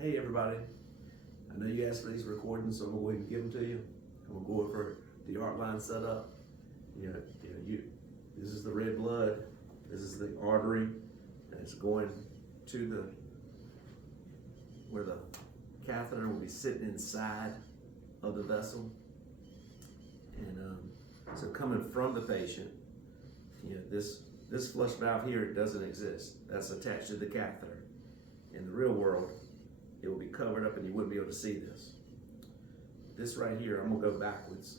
Hey everybody, I know you asked for these recordings, so I'm gonna go ahead and give them to you. I'm gonna go over the art line setup. This is the red blood, this is the artery, and it's going to where the catheter will be sitting inside of the vessel. And so coming from the patient, this flush valve here, it doesn't exist. That's attached to the catheter. In the real world, it will be covered up and you wouldn't be able to see this. This right here, I'm gonna go backwards.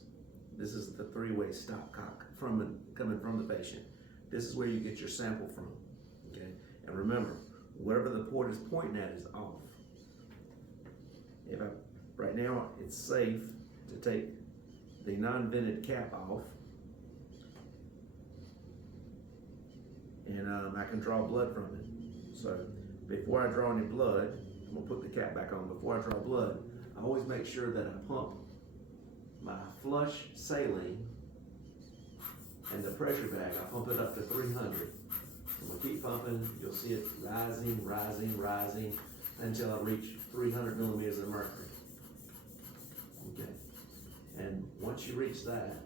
This is the three-way stopcock coming from the patient. This is where you get your sample from, okay? And remember, whatever the port is pointing at is off. Right now, it's safe to take the non-vented cap off, and I can draw blood from it. So before I draw any blood, I'm gonna put the cap back on. Before I draw blood, I always make sure that I pump my flush saline and the pressure bag. I pump it up to 300. I'm gonna keep pumping. You'll see it rising, rising, rising until I reach 300 millimeters of mercury. Okay. And once you reach that,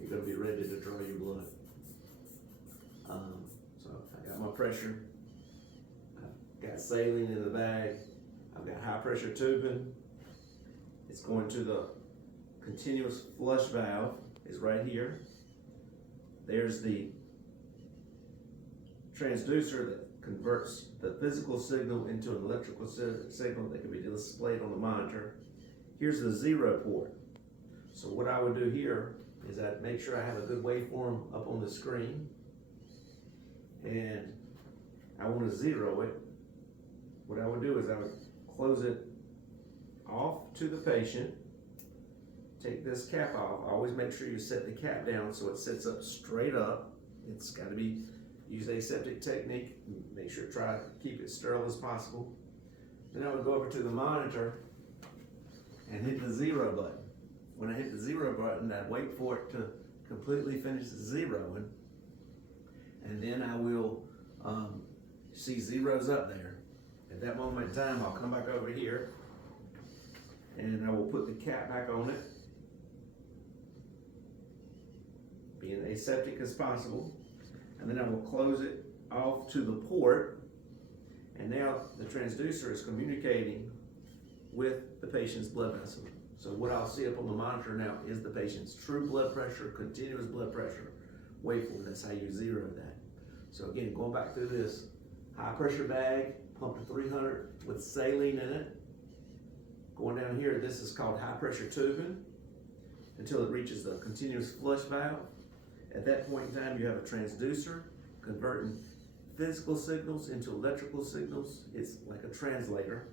you're gonna be ready to draw your blood. So I got my pressure. I've got saline in the bag. I've got high pressure tubing. It's going to the continuous flush valve, is right here. There's the transducer that converts the physical signal into an electrical signal that can be displayed on the monitor. Here's the zero port. So what I would do here is I'd make sure I have a good waveform up on the screen, and I want to zero it. What I would do is I would close it off to the patient, take this cap off. Always make sure you set the cap down so it sits up straight up. It's got to be, use aseptic technique, make sure try to keep it sterile as possible. Then I would go over to the monitor and hit the zero button. When I hit the zero button, I'd wait for it to completely finish zeroing, and then I will see zeros up there. At that moment in time, I'll come back over here and I will put the cap back on it, being aseptic as possible, and then I will close it off to the port, and now the transducer is communicating with the patient's blood vessel. So what I'll see up on the monitor now is the patient's true blood pressure, continuous blood pressure waveform. That's how you zero that. So again, going back through this, high pressure bag, pumped to 300 with saline in it. Going down here, this is called high pressure tubing until it reaches the continuous flush valve. At that point in time, you have a transducer converting physical signals into electrical signals. It's like a translator,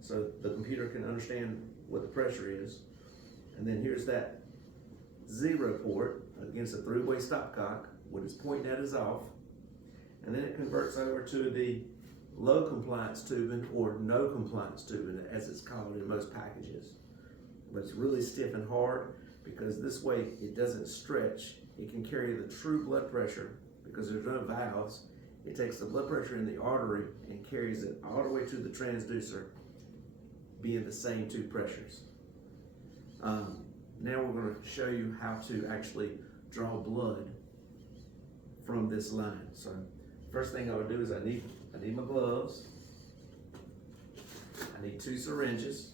so the computer can understand what the pressure is. And then here's that zero port against a three-way stopcock. What it's pointing at is off. And then it converts over to the low compliance tubing, or no compliance tubing as it's called in most packages. But it's really stiff and hard because this way it doesn't stretch. It can carry the true blood pressure because there's no valves. It takes the blood pressure in the artery and carries it all the way to the transducer, being the same two pressures. Now we're going to show you how to actually draw blood from this line. So first thing I would do is I need my gloves. I need 2 syringes.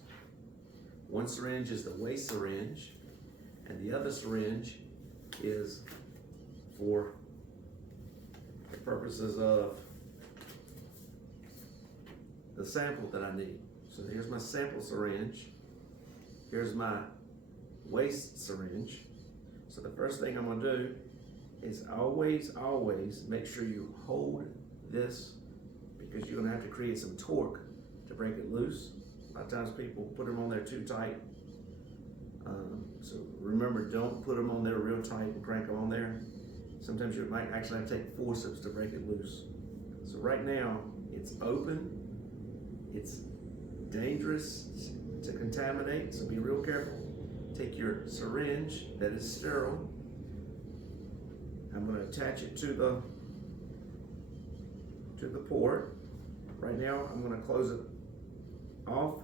One syringe is the waste syringe, and the other syringe is for the purposes of the sample that I need. So here's my sample syringe. Here's my waste syringe. So the first thing I'm gonna do is always make sure you hold this, because you're gonna have to create some torque to break it loose. A lot of times people put them on there too tight. So remember, don't put them on there real tight and crank them on there. Sometimes you might actually have to take forceps to break it loose. So right now, it's open. It's dangerous to contaminate, so be real careful. Take your syringe that is sterile. I'm going to attach it to the port. Right now, I'm gonna close it off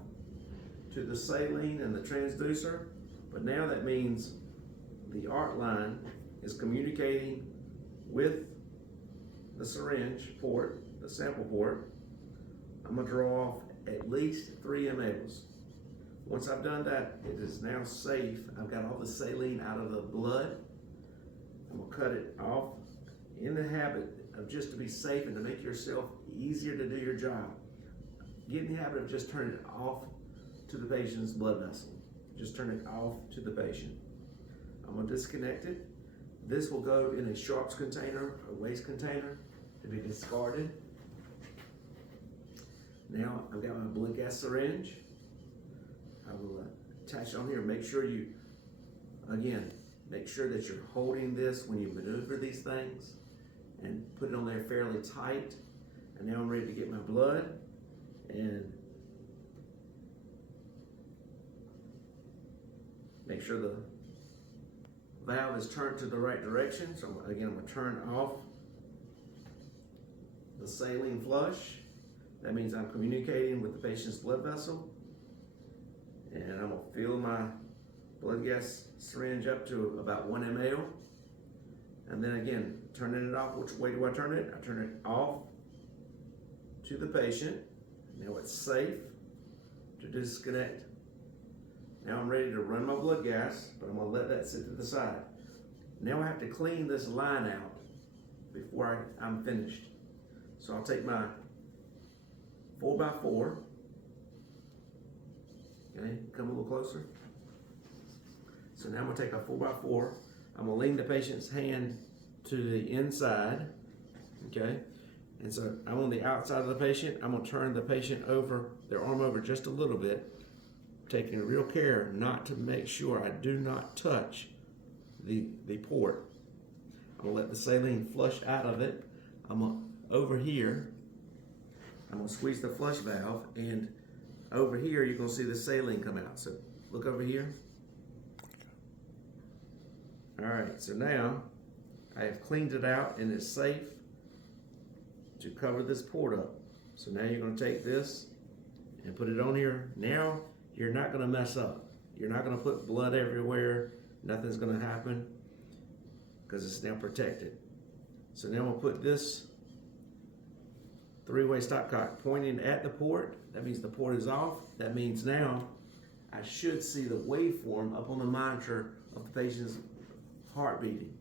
to the saline and the transducer, but now that means the art line is communicating with the syringe port, the sample port. I'm gonna draw off at least 3 mLs. Once I've done that, it is now safe. I've got all the saline out of the blood. I'm gonna cut it off in the habit of just to be safe and to make yourself easier to do your job. Get in the habit of just turning it off to the patient's blood vessel. Just turn it off to the patient. I'm gonna disconnect it. This will go in a sharps container, a waste container, to be discarded. Now I've got my blood gas syringe. I will attach it on here. Make sure you, again, make sure that you're holding this when you maneuver these things and put it on there fairly tight. And now I'm ready to get my blood and make sure the valve is turned to the right direction. So again, I'm gonna turn off the saline flush. That means I'm communicating with the patient's blood vessel. And I'm gonna fill my blood gas syringe up to about 1 ml. And then again, turning it off. Which way do I turn it? I turn it off to the patient. Now it's safe to disconnect. Now I'm ready to run my blood gas, but I'm gonna let that sit to the side. Now I have to clean this line out before I'm finished. So I'll take my 4x4, okay, come a little closer. So now I'm gonna take a 4x4, I'm gonna lean the patient's hand to the inside, okay? And so I'm on the outside of the patient. I'm gonna turn the patient over, their arm over just a little bit, taking real care not to make sure I do not touch the port. I'm gonna let the saline flush out of it. I'm gonna, over here, I'm gonna squeeze the flush valve, and over here you're gonna see the saline come out. So look over here. All right, so now I have cleaned it out and it's safe to cover this port up. So now you're gonna take this and put it on here. Now you're not gonna mess up. You're not gonna put blood everywhere. Nothing's gonna happen because it's now protected. So now we'll put this 3-way stopcock pointing at the port. That means the port is off. That means now I should see the waveform up on the monitor of the patient's heart beating.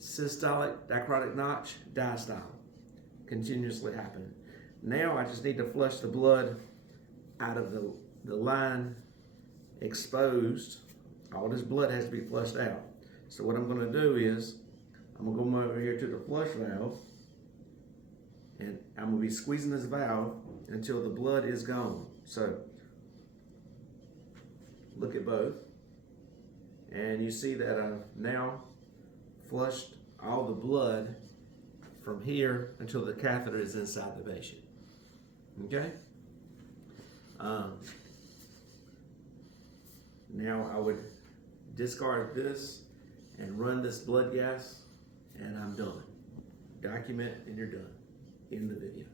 Systolic, dichrotic notch, diastole, continuously happening. Now I just need to flush the blood out of the line exposed. All this blood has to be flushed out. So what I'm gonna do is, I'm gonna go over here to the flush valve, and I'm gonna be squeezing this valve until the blood is gone. So, look at both. And you see that I've now flushed all the blood from here until the catheter is inside the patient. Okay? Now I would discard this and run this blood gas, and I'm done. Document and you're done. In the video.